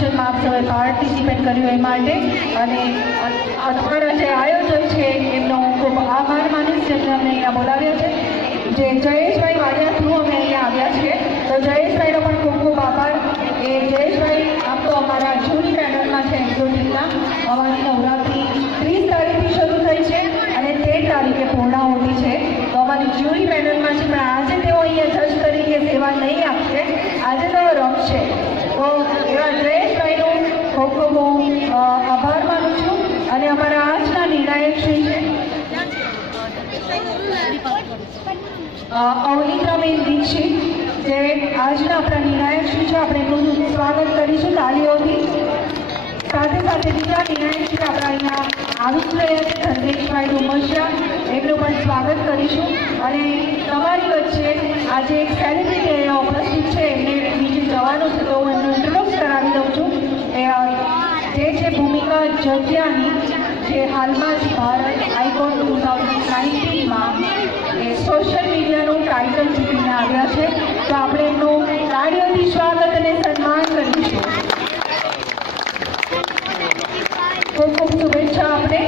કોમ્પિટિશનમાં આપ સૌએ પાર્ટિસિપેટ કર્યું એ માટે અને અમારા જે આયોજક છે એમનો ખૂબ આભાર માનીશ જેમને અમને અહીંયા બોલાવ્યા છે. જે જયેશભાઈ વાડિયા થ્રુ અમે અહીંયા આવ્યા છીએ, તો જયેશભાઈનો પણ ખૂબ ખૂબ આભાર. એ જયેશભાઈ આમ તો અમારા જૂની પેનલમાં છે એક્ઝોટિકના. અમારી નવરાત્રિ 30 તારીખથી શરૂ થઈ છે અને 13 તારીખે પૂર્ણાહુતિ છે. તો અમારી જૂની પેનલમાં છે, પણ આજે તેઓ અહીંયા જજ તરીકે સેવા નહીં આપશે, આજે તેઓ રમશે. તો એવા જયેશભાઈનો ખૂબ ખૂબ હું આભાર માનું છું. અને અમારા આજના નિર્ણાયક શ્રી છે અવનીતાબેન દીક્ષિત, જે આજના આપણા નિર્ણાયક શ્રી છે. આપણે એમનું સ્વાગત કરીશું તાળીઓથી. સાથે સાથે બીજા નિર્ણાયક શ્રી આપણા અહીંયા આવી જ રહ્યા છે, ધર્મેશભાઈ ડુમસિયા, એમનું પણ સ્વાગત કરીશું. અને તમારી વચ્ચે આજે એક સેલિબ્રિટી અહીંયા ઉપસ્થિત છે, એમને બીજું જવાનું છે, તો હું એમનું ઇન્ટ્રોડક્સ કરાવી દઉં છું. જે છે ભૂમિકા જગ્યાની, જે હાલમાં જ ભારત આઇકોન 2019માં એ સોશિયલ મીડિયાનું ટાઇટલ જીતીને આવ્યા છે. તો આપણે એમનું તાળીઓથી સ્વાગત અને સન્માન કરીશું. ખૂબ ખૂબ શુભેચ્છા આપણે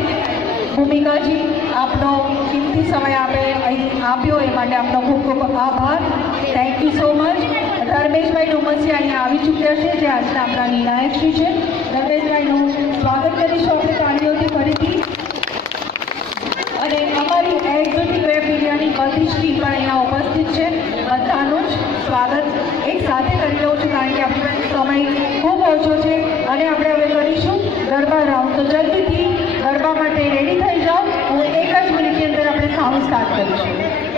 ભૂમિકાજી. આપનો કિંમતી સમય આપણે અહીં આપ્યો એ માટે આપનો ખૂબ ખૂબ આભાર. Thank you so much. ધર્મેશભાઈ ડુમસિયા અહીંયા આવી ચૂક્યા છે, જે આજના આપણા નિર્ણાયક શ્રી છે. ધર્મેશભાઈનું સ્વાગત કરીશું આપણે તાળીઓથી ફરીથી. અને અમારી એક્ઝોટિક વેબ મીડિયાની બધી જ ટીમ પણ અહીંયા ઉપસ્થિત છે. બધાનું જ સ્વાગત એક સાથે કરી લઉં છું, કારણ કે આપણી પાસે સમય ખૂબ ઓછો છે અને આપણે હવે કરીશું ગરબા રાઉન્ડ. તો જલ્દીથી ગરબા માટે રેડી થઈ જાઓ. હું એક જ મિનિટની અંદર આપણે સાઉન્ડ સ્ટાર્ટ કરીશું.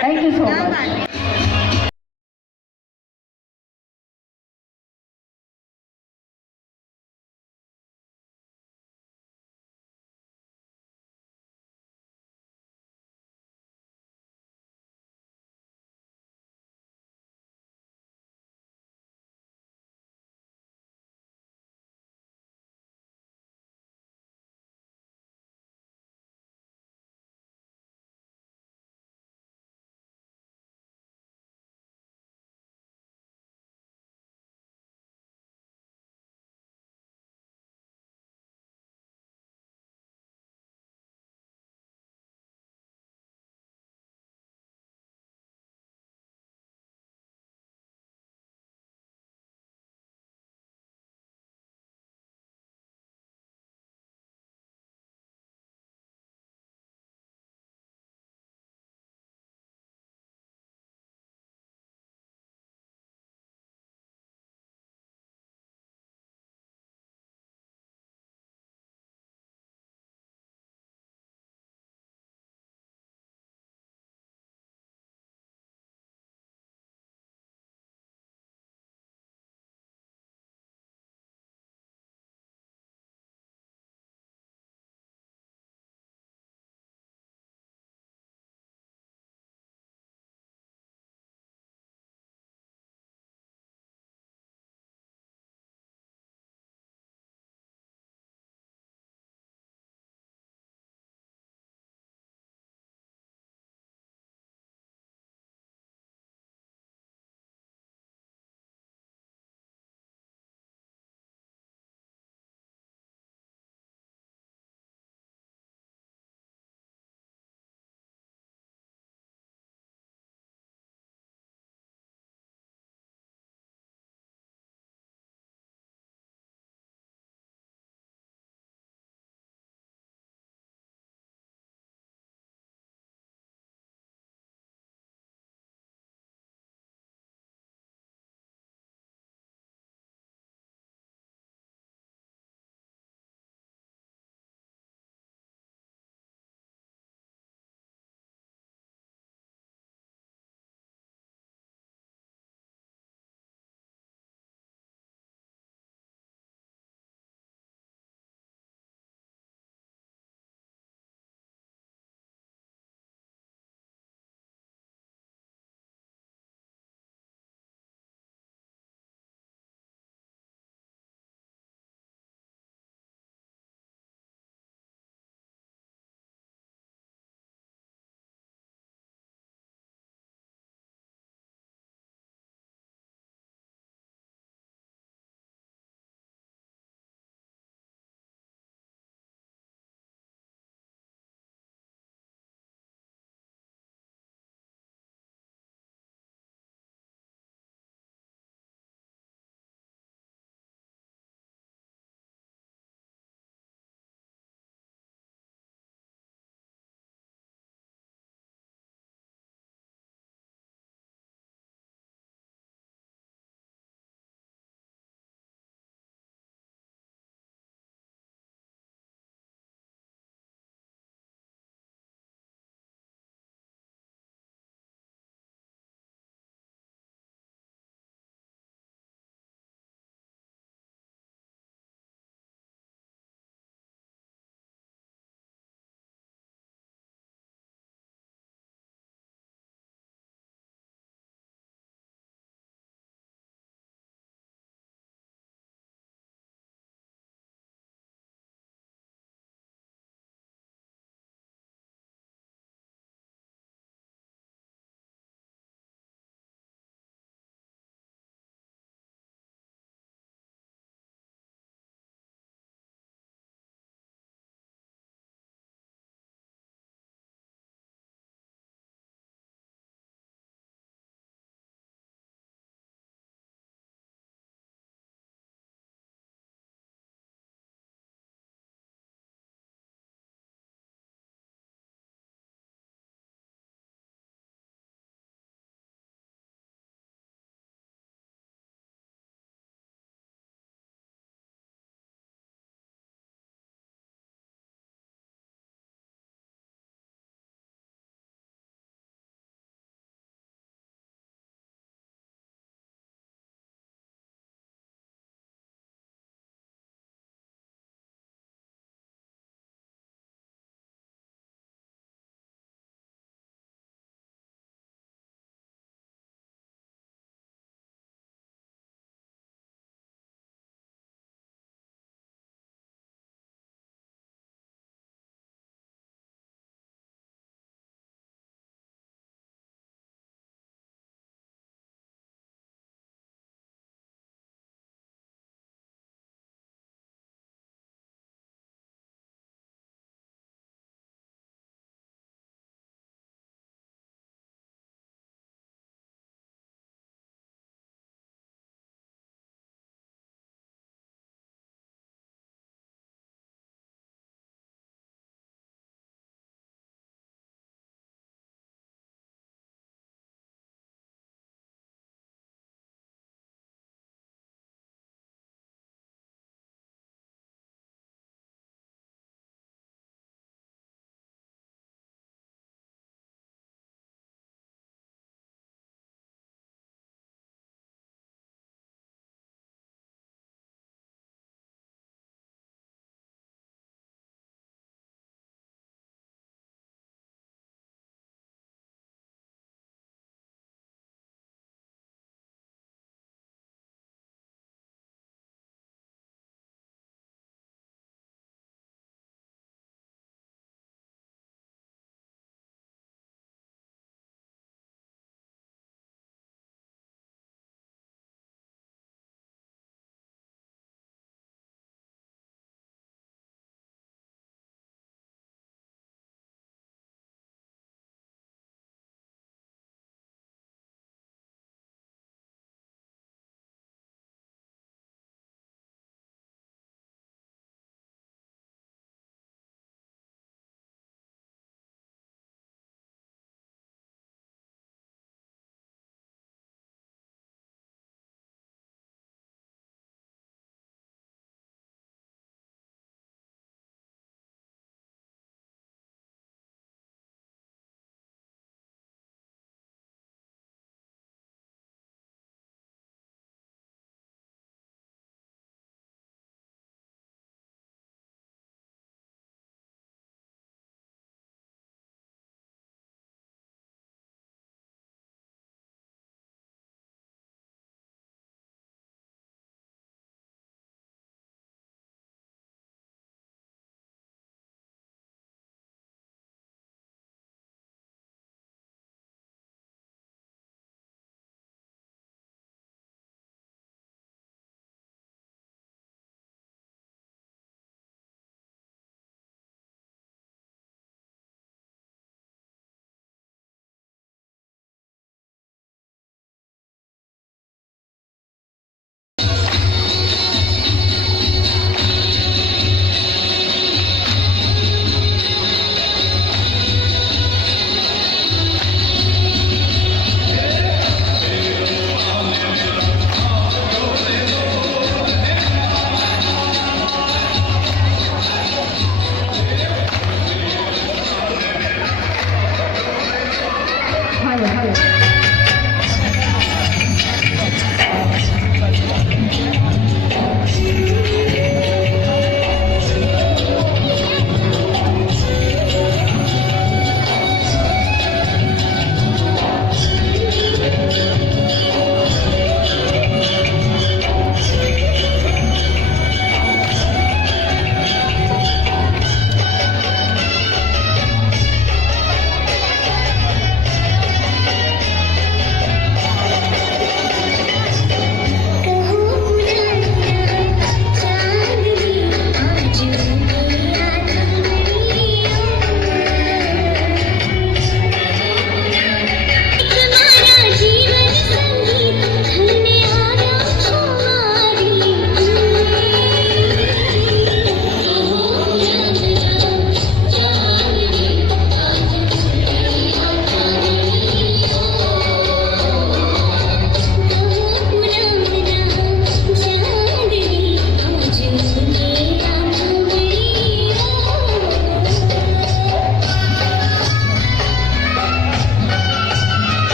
Thank you so much.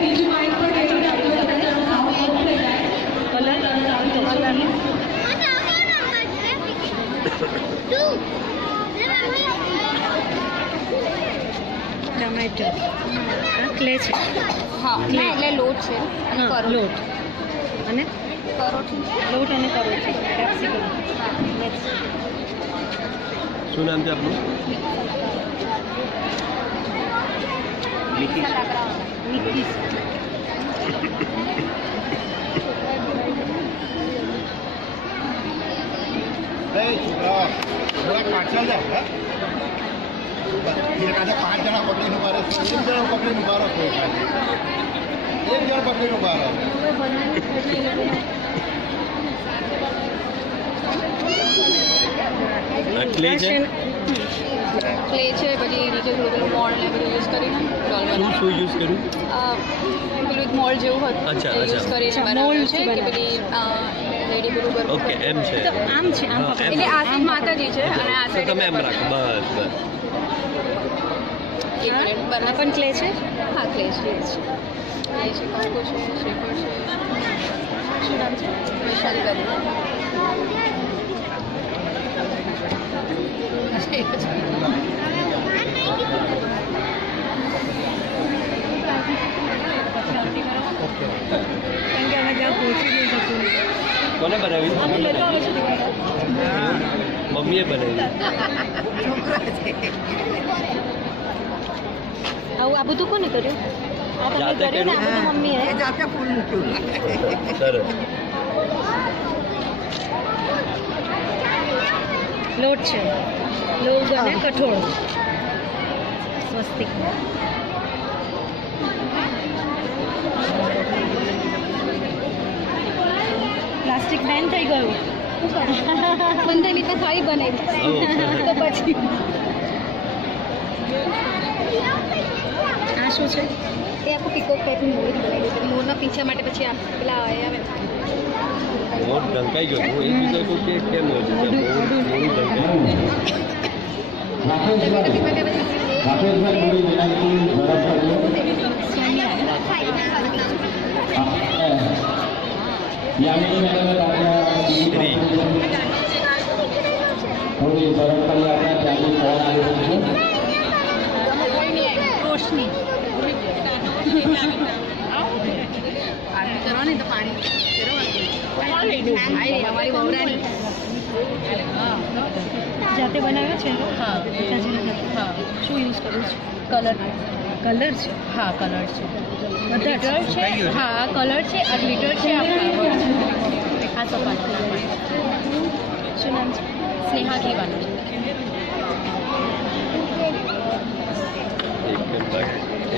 બીજું માઇક પર બેસીને આપણો બધાનો સાઉન્ડ ઓફ થઈ જાય. ટમેટો ક્લે છે. હા એટલે લોટ છે અને કરોટ. લોટ અને કરોઠી લોટ અને કરોઠી કેપ્સિકમ. શું નામ છે આપનું? મિક્કીસ. થોડા પાછળ જાઓ. 5 જણા પકડીને ઉભા રહે, 1 જણ પકડીને ઉભા રહો, 1 જણ પકડીને ઉભા રહો. ક્લે છે. ક્લે છે પછી નીચે થોડું પેલું મોલ્ડ ને બધું યુઝ કરીને ડોલ શું યુઝ કર્યું? પેલું મોલ્ડ જેવું હતું અચ્છા, યુઝ અચ્છા. કરીને બનાવ્યું છે કે પેલી લેડી પેલું બરોબર ઓકે એમ છે. તો આમ છે આમ હા, પકડો. એમ. એટલે આ સાઈડ માતાજી છે અને આ તો સાઈડ તમે એમ રાખો બસ બસ. એક મિનિટ આ બરાબર પણ ક્લે છે. હા ક્લે છે કંકુ છે શ્રીફળ છે. શું નામ છે? વૈશાલી બેન. કારણ કે અમે ત્યાં પહોંચી નહીં શકું. કોને બનાવી? મમ્મીએ બનાવી. આવું આ બધું કોને કર્યું? આ તમે જાતે કર્યું ને આ કર્યું? બધું મમ્મીએ. સરસ. લોટ છે, લોટ અને કઠોળ. સ્વસ્તિક. પ્લાસ્ટિક બેન થઈ ગયું. 15 મિનિટમાં થાળી બનાવી ઓ, તો પછી આ શું છે? એ આખું પીકોક ટાઈપનું મોર બનાવ્યું છે મોરના પીછા માટે પછી આ પેલા આવે મોર ઢંકાઈ ગયો. હું એ વિચાર કે કેમ હોય છે મોરું ઢંકાઈ શ્રી રોશની. આરતી કરવાની તો પાણી અમારી બહુરાની જાતે બનાવ્યો છે? હા હા શું યુઝ કરું છું? કલર કલર છે. હા કલર છે બધા ગ્લિટર છે હા આ કલર છે આ ગ્લિટર છે આ ફ્લાવર છે આ સપાટી શું નામ છે? સ્નેહા કહેવાનું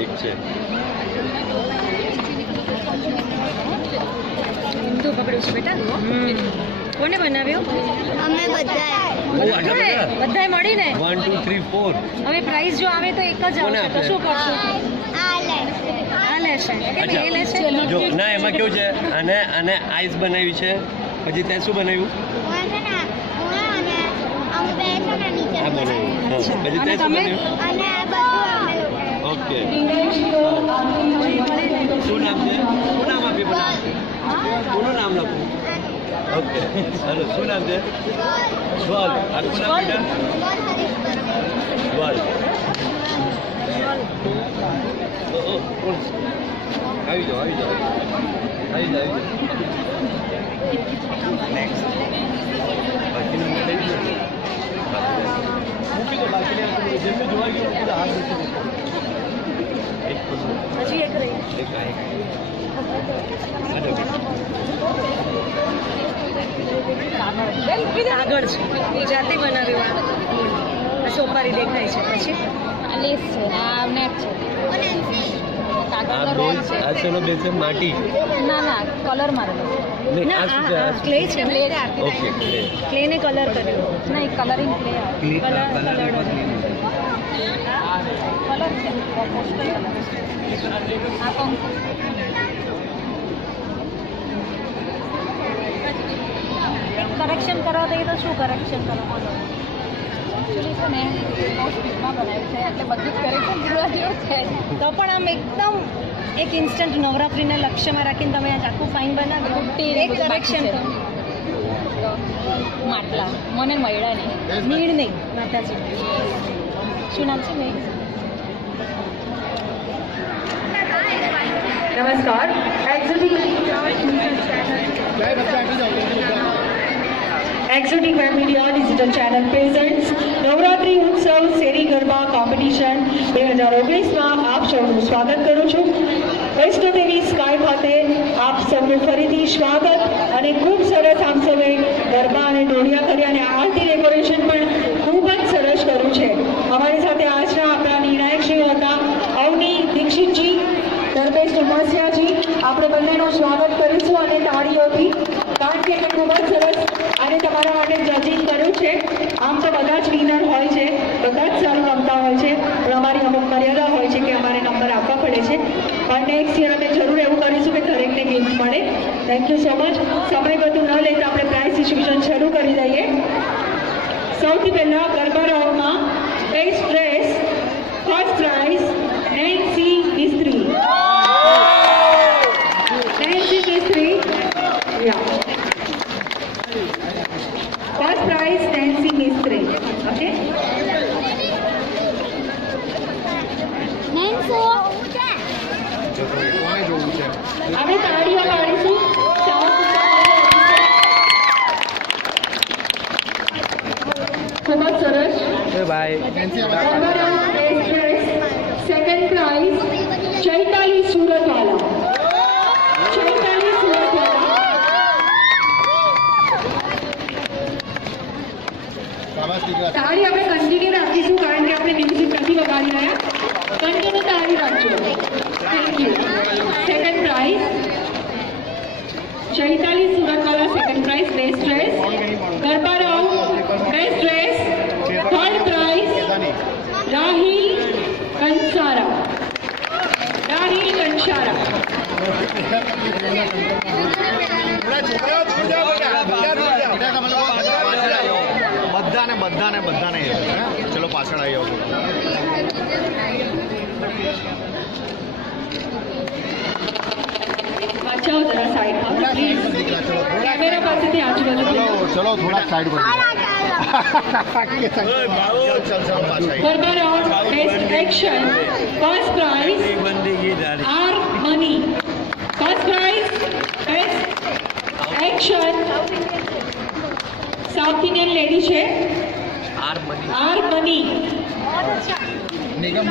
એક છે. ઊંધું પકડ્યું છે બેટા. કોને બનાવ્યો? અમે બધા ઓ, આટલા બધા? બધાએ મળીને. 1 2 3 4. હવે પ્રાઇઝ જો આવે તો એક જ કોને આવશે તો આપે? શું કરશું? આ લેશે કેમ એ લેશે? જો ના એમાં કેવું છે અને અને આઈસ બનાવી છે પછી તે શું બનાવ્યું? આ બનાવ્યું. હા પછી તે શું બનાવ્યું? ઓકે. શું નામ છે? શું નામ આપી બનાવ? કોનું નામ લખું? ઓકે સરસ. શું નામ છે? જ્વલ. આખું નામ બેટા? જ્વલ. આવી જાઓ આવી જાઓ આવી જાઓ નેક્સ્ટ બાકીનું લઈ લો. મૂકી દો બાકીને જેમને જોવા ગયું બધા હાથ મૂકી દો. એક હજી એક રહી. એક આ એક આગળ છે જાતે બનાવ્યું. આ સોપારી દેખાય છે. પછી આ લેસ છે આ નેટ છે આ કાગળનો બે રોલ છે આ છે નો બે છે માટી ના ના કલર મારેલો નહીં ના આ શું છે આ ક્લે છે ને? ઓકે ક્લે ક્લેને કલર કર્યો. નહીં કલરિંગ ક્લે આવે કલર કલર છે આ કંકુ કરેક્શન કરવા દઈએ તો શું કરેક્શન કરો બોલો? એકચ્યુઅલી છે ને બહુ સ્પીડમાં બનાવ્યું છે એટલે બધું જ કરે છે જોવા જેવું છે તો પણ આમ એકદમ એક ઇન્સ્ટન્ટ નવરાત્રિને લક્ષ્યમાં રાખીને તમે આજ આખું ફાઇન બનાવ્યું એક કરેક્શન તો માટલા મને મળ્યા નહીં મીડ નહીં માતાજી શું નામ છે મેં નમસ્કાર exotic web media digital channel presents Navratri ઉત્સવ શેરી ગરબા કોમ્પિટિશન 2019માં આપ સૌનું સ્વાગત કરું છું વૈષ્ણોદેવી સ્કાય ખાતે આપ સૌનું ફરીથી સ્વાગત અને ખૂબ સરસ આપ સૌએ ગરબા અને ડોળિયા કર્યા અને આરતી ડેકોરેશન પણ ખૂબ જ સરસ કર્યું છે અમારી સાથે આજના આપણા નિર્ણાયક શ્રીઓ હતા અવની દીક્ષિતજી ધર્મેશ ઉમરસિયાજી આપણે બંનેનું સ્વાગત કરીશું અને તાળીઓથી કારણ કે એમણે ખૂબ જ સરસ અને તમારા માટે જજિંગ કર્યું છે આમ તો બધા જ વિનર હોય છે બધા જ સારું રમતા હોય છે પણ અમારી અમુક મર્યાદા હોય છે કે અમારે નંબર આપવા પડે છે પણ નેક્સ્ટ યર અમે જરૂર એવું કરીશું કે દરેકને ગિફ્ટ મળે થેન્ક યુ સો મચ સમય બધું ન લેતા આપણે પ્રાઇઝ ડિસ્ટ્રીબ્યુશન શરૂ કરી દઈએ સૌથી પહેલા ગરબા રાઉન્ડમાં best dress first prize Nancy Mistry Yeah. First prize, Nancy Mistry. Okay? આપણે તાળીઓ પાડીશું ખૂબ જ સરસ સેકન્ડ પ્રાઇઝ ચૈતાલી સુરતવાલા તાળી આપણે કન્ટિન્યુ રાખીશું કારણ કે આપણે મ્યુઝિક નથી વગાડી રહ્યા કન્ટિન્યુ તાળી રાખજો thank you second prize Chaitali Suratwala second prize best dress garba round best dress third prize Rahil Kansara બધાને ચલો પાછળ આવી આવો બચાવો જરા સાઈડમાં પ્લીઝ કેમેરા પાસેથી આજુબાજુ ચલો થોડા સાઈડ પર garba round best action first prize આર મની first prize best action south Indian lady છે आर मनी निगम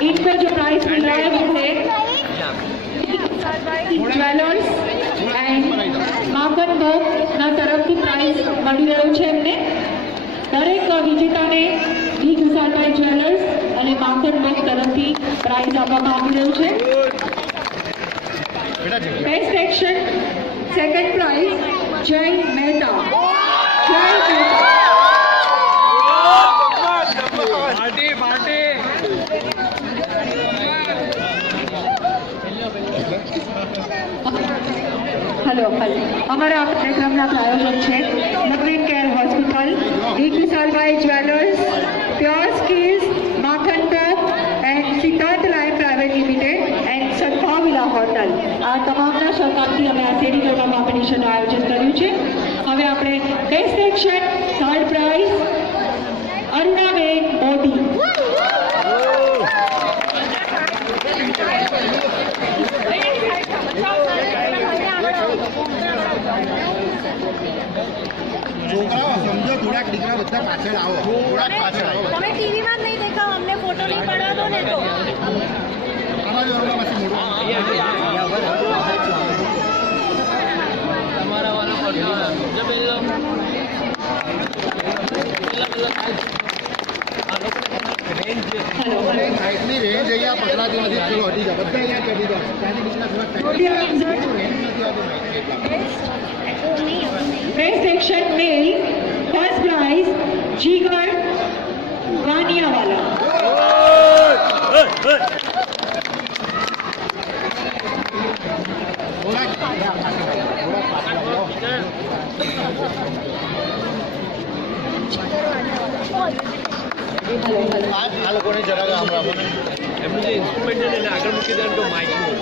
इनका जो प्राइस मिल रहा है वो है ज्वेलर्स एंड माखन भोग ना तरफથી પ્રાઇઝ મળી રહ્યું છે એમને દરેક વિજેતાને ડી ગુસાલભાઈ જ્વેલર્સ અને માખન ભોગ તરફથી પ્રાઇઝ આપવામાં આવી રહ્યું છે બેસ્ટ એક્શન સેકન્ડ પ્રાઇઝ જય મહેતા हेलो हमारा कार्यक्रमના પ્રાયોજક છે નવીન કેર હોસ્પિટલ ડી વિશાલભાઈ jewellers pure skills Makhan Bhog and Siddharth life private limited and Sadbhavila hotel આ તમામના સહકારથી અમે આ શેરી ગરબા કોમ્પિટિશનનું આયોજન કર્યું છે હવે આપણે best action third price Arunaben મોદી છોકરાઓ સમજો થોડાક દીકરા બધા પાછળ આવો થોડાક પાછળ આવો તમે ટીવીમાં જ નહીં દેખાવ અમને ફોટો નહીં પાડવા દો ને તો આમાં જો ઓલા પાછી મોડું તમારા વાળા પર જો પેલો સાઈડની રેન્જ અહીંયા પકડાતી નથી ચલો હટી જાઓ બધા અહીંયા ચડી જાઓ ત્યાંથી નીચેના થોડાક best action male first prize Jigar Vaniawala થોડાક લોકોને જરાક હમણાં એમનું જે ઇન્સ્ટ્રુમેન્ટ છે ને એને આગળ મૂકી દે તો માઇકનું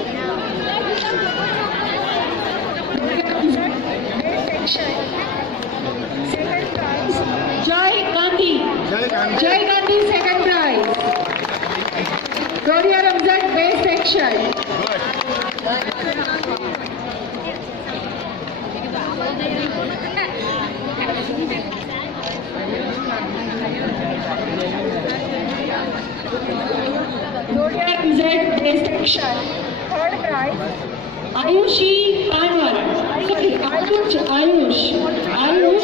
Jai Gandhi. Jai Gandhi, second prize. Gloria Ramzan, best section. Gloria Ramzan, best section. Third prize. Ayushi Kanwal. Sorry, Ayush Kanwal.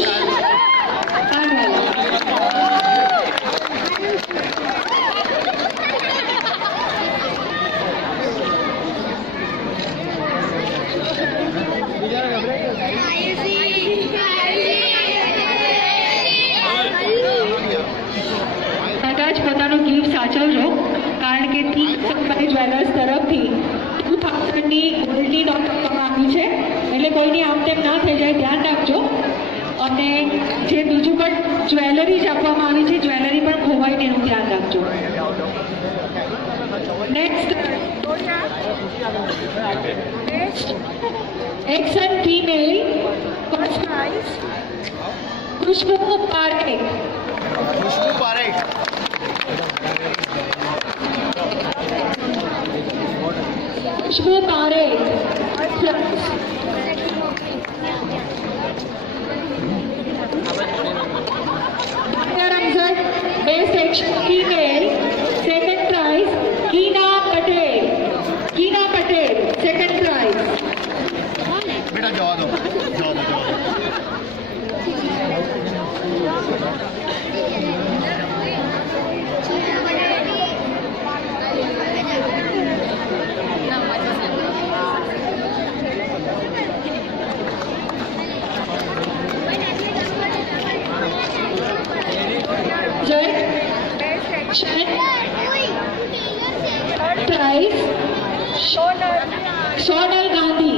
કદાચ પોતાનું ગિફ્ટ સાચવજો કારણ કે ટીમ સનરાઈઝ જ્વેલર્સ તરફથી 2000ની ગોલ્ડની નોટ આપવામાં આવી છે એટલે કોઈની આમ તેમ ના થઈ જાય ધ્યાન રાખજો અને જે બીજું પણ જ્વેલરી જ આપવામાં આવી છે જ્વેલરી પણ ખોવાય નહીં એનું ધ્યાન રાખજો next action female first prize Khushbu Parekh Khushbu Parekh Khushbu Parekh Ramzan best section female second prize Kina Patel second prize બેટા જવા દો prize Sonal Gandhi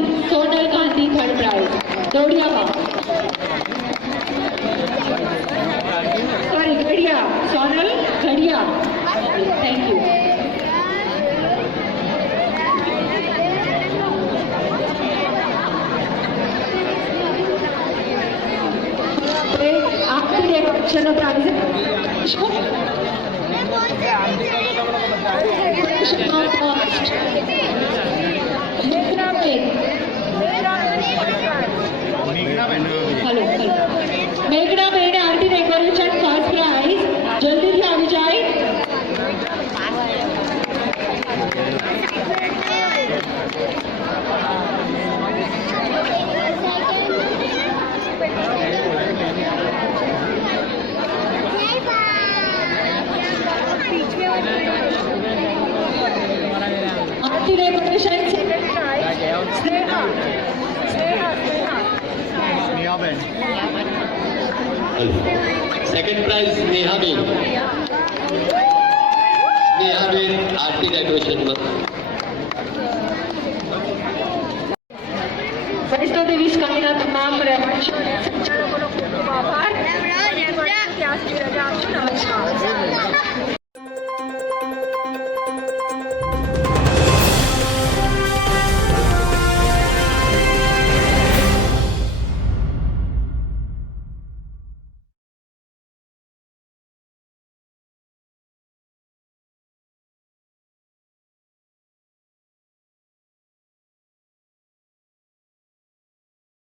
third prize दौड़िया sorry Ghadiya Sonal Ghadiya thank you आखिरी एक ऑप्शन प्राइज हेलो मेघना ben aarti decoration first prize जल्दी से आ जाए aarti decoration second prize Sneha ben second prize नेहाबेन आरती डेकोरेशन में वैष्णो देवी स्काई ना तमाम संचालकों